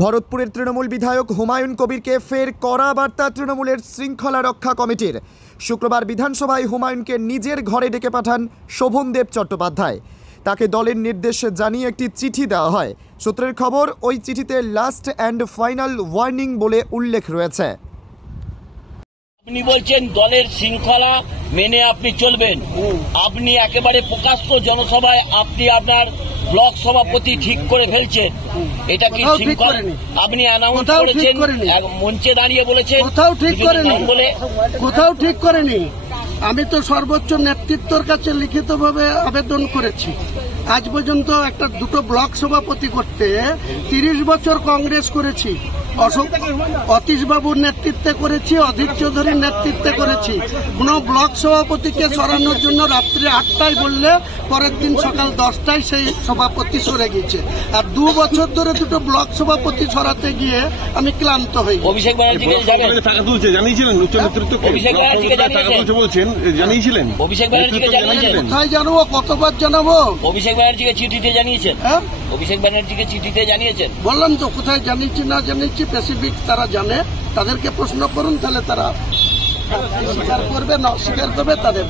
ভরতপুরের তৃণমূল বিধায়ক হুমায়ুন কবিরকে ফের কড়া বার্তা তৃণমূলের শৃঙ্খলা রক্ষা কমিটির। শুক্রবার বিধানসভায় হুমায়ুনকে নিজের ঘরে ডেকে পাঠান শোভনদেব চট্টোপাধ্যায়। তাকে দলের নির্দেশ জানিয়ে একটি চিঠি দেওয়া হয়। সূত্রের খবর, ওই চিঠিতে লাস্ট অ্যান্ড ফাইনাল ওয়ার্নিং বলে উল্লেখ রয়েছে। আপনি বলছেন দলের শৃঙ্খলা মেনে আপনি চলবেন, আপনি একেবারে প্রকাশ্য জনসভায় আপনি আপনার ব্লক সভাপতি ঠিক করে ফেলছেন, এটা কি শৃঙ্খলা? আপনি অ্যানাউন্স করেছেন, মঞ্চে দাঁড়িয়ে বলেছেন কোথাও ঠিক করেনি। আমি তো সর্বোচ্চ নেতৃত্বের কাছে লিখিতভাবে আবেদন করেছি। আজ পর্যন্ত দুটো ব্লক সভাপতি করতে 30 বছর কংগ্রেস করেছি। অতীশ বাবুর নেতৃত্বে করেছি, অধীর চৌধুরীর নেতৃত্বে করেছি। কোন ব্লক সভাপতিকে সরানোর জন্য রাত্রি 8টায় বললে পরের দিন সকাল 10টায় সেই সভাপতি সরে গেছে। আর 2 বছর ধরে দুটো ব্লক সভাপতি সরাতে গিয়ে আমি ক্লান্ত হই। অভিষেক ব্যানার্জিকে জানিয়েছিলেন? কোথায় জানাবো, কতবার জানাবো? অভিষেক ব্যানার্জিকে চিঠিতে জানিয়েছেন? হ্যাঁ, অভিষেক ব্যানার্জিকে চিঠিতে জানিয়েছেন? বললাম তো কোথায় জানিয়েছি না জানিয়েছি স্পেসিফিক তারা জানে। তাদেরকে প্রশ্ন করুন, তাহলে তারা স্বীকার করবে না স্বীকার করবে তাদের।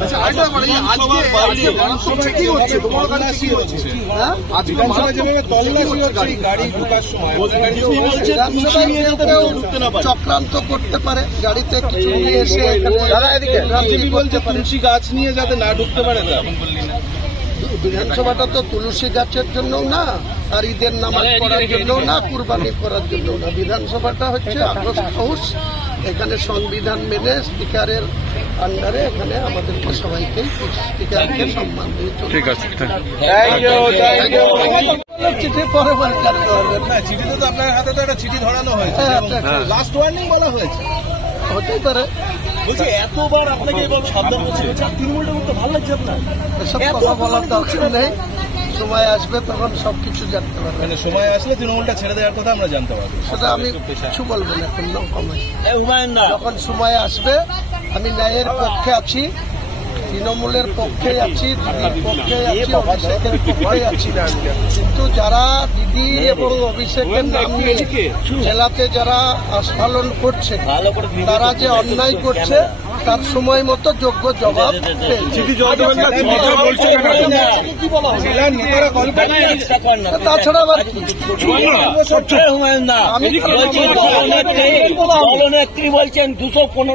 চক্রান্ত করতে পারে, গাড়িতে কিছু নিয়ে এসে তুলসী গাছ নিয়ে যাতে না ঢুকতে পারে। বিধানসভাটা তো তুলসী গাছের জন্য না, আর ঈদের নামাজ পড়ার জন্য না, কুরবানি করার জন্য না। বিধানসভাটা হচ্ছে আগস্ট হাউস। এখানে সংবিধান মেনে স্পিকারের আন্ডারে এখানে আমাদেরকে সবাইকে স্পিকারকে সম্মান দিয়ে চলবে। ঠিক আছে, চিঠি পরে করতে পারবেন। চিঠিতে তো আপনার হাতে তো একটা চিঠি ধরানো হয়েছে, লাস্ট ওয়ার্নিং বলা হয়েছে। হতেই পারে। বলছি এতবার আপনাকে সাবধান করছি, তৃণমূলটা করতে ভালো লাগছে আপনার? এসব কথা বলার দরকার নেই, সময় আসবে তখন সবকিছু জানতে পারবেন। মানে সময় আসলে তৃণমূলটা ছেড়ে দেওয়ার কথা আমরা জানতে পারবো। সেটা আমি কিছু বলবো না, কোনো কমে। যখন সময় আসবে, আমি ন্যায়ের পক্ষে আছি, তৃণমূলের পক্ষে আছি, দিদির পক্ষে আছি, অভিষেকের পক্ষে আছি। কিন্তু যারা দিদি এবং অভিষেকের নাম নিয়ে জেলাতে যারা আস্ফালন করছে, তারা যে অন্যায় করছে তার সময় মতো যোগ্য জবাব তাছাড়া আবার কি? আমি বলছি দলনেত্রী বলছেন 215